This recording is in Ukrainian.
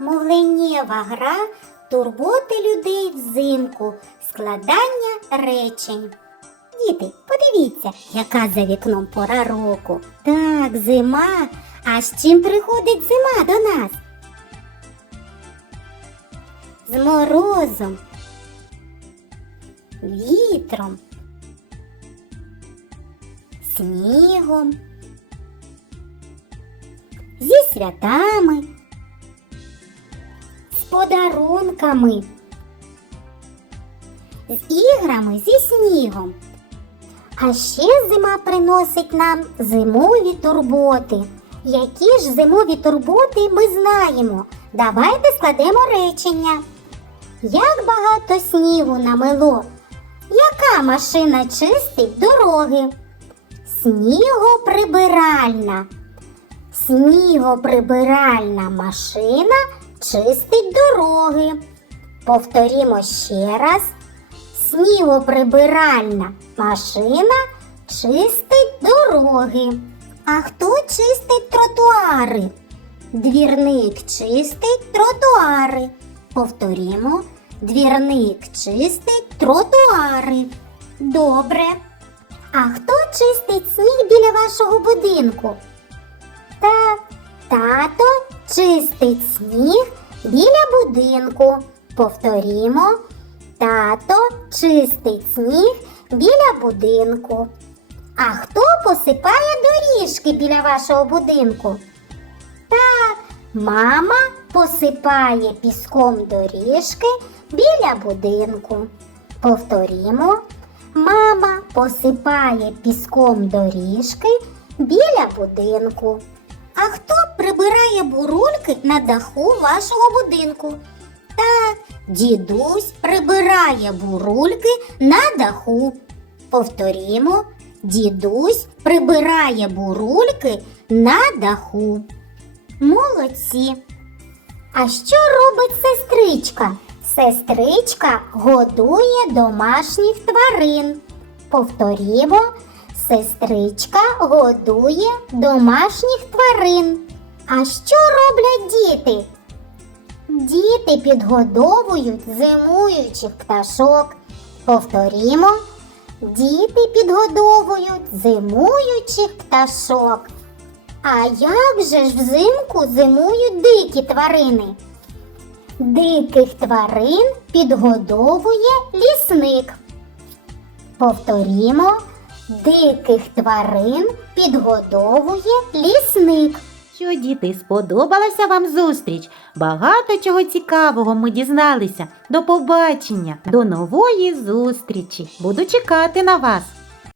Мовленнєва гра турботи людей взимку, складання речень. Діти, подивіться, яка за вікном пора року. Так, зима. А з чим приходить зима до нас? З морозом, вітром, снігом, зі святами, подарунками, з іграми зі снігом. А ще зима приносить нам зимові турботи. Які ж зимові турботи ми знаємо? Давайте складемо речення. Як багато снігу намело? Яка машина чистить дороги? Снігоприбиральна. Снігоприбиральна машина чистить дороги. Повторімо ще раз. Снігоприбиральна машина чистить дороги. А хто чистить тротуари? Двірник чистить тротуари. Повторімо, двірник чистить тротуари. Добре. А хто чистить сніг біля вашого будинку? Так, тато чистить сніг біля будинку. Повторімо, тато чистить сніг біля будинку. А хто посипає доріжки біля вашого будинку? Так, мама посипає піском доріжки біля будинку. Повторімо, мама посипає піском доріжки біля будинку. А хто бурульки на даху вашого будинку? Так, дідусь прибирає бурульки на даху. Повторімо, дідусь прибирає бурульки на даху. Молодці. А що робить сестричка? Сестричка годує домашніх тварин. Повторімо, сестричка годує домашніх тварин. А що роблять діти? Діти підгодовують зимуючих пташок. Повторімо, діти підгодовують зимуючих пташок. А як же ж взимку зимують дикі тварини? Диких тварин підгодовує лісник. Повторімо, диких тварин підгодовує лісник. Що, діти, сподобалася вам зустріч? Багато чого цікавого ми дізналися. До побачення, до нової зустрічі. Буду чекати на вас.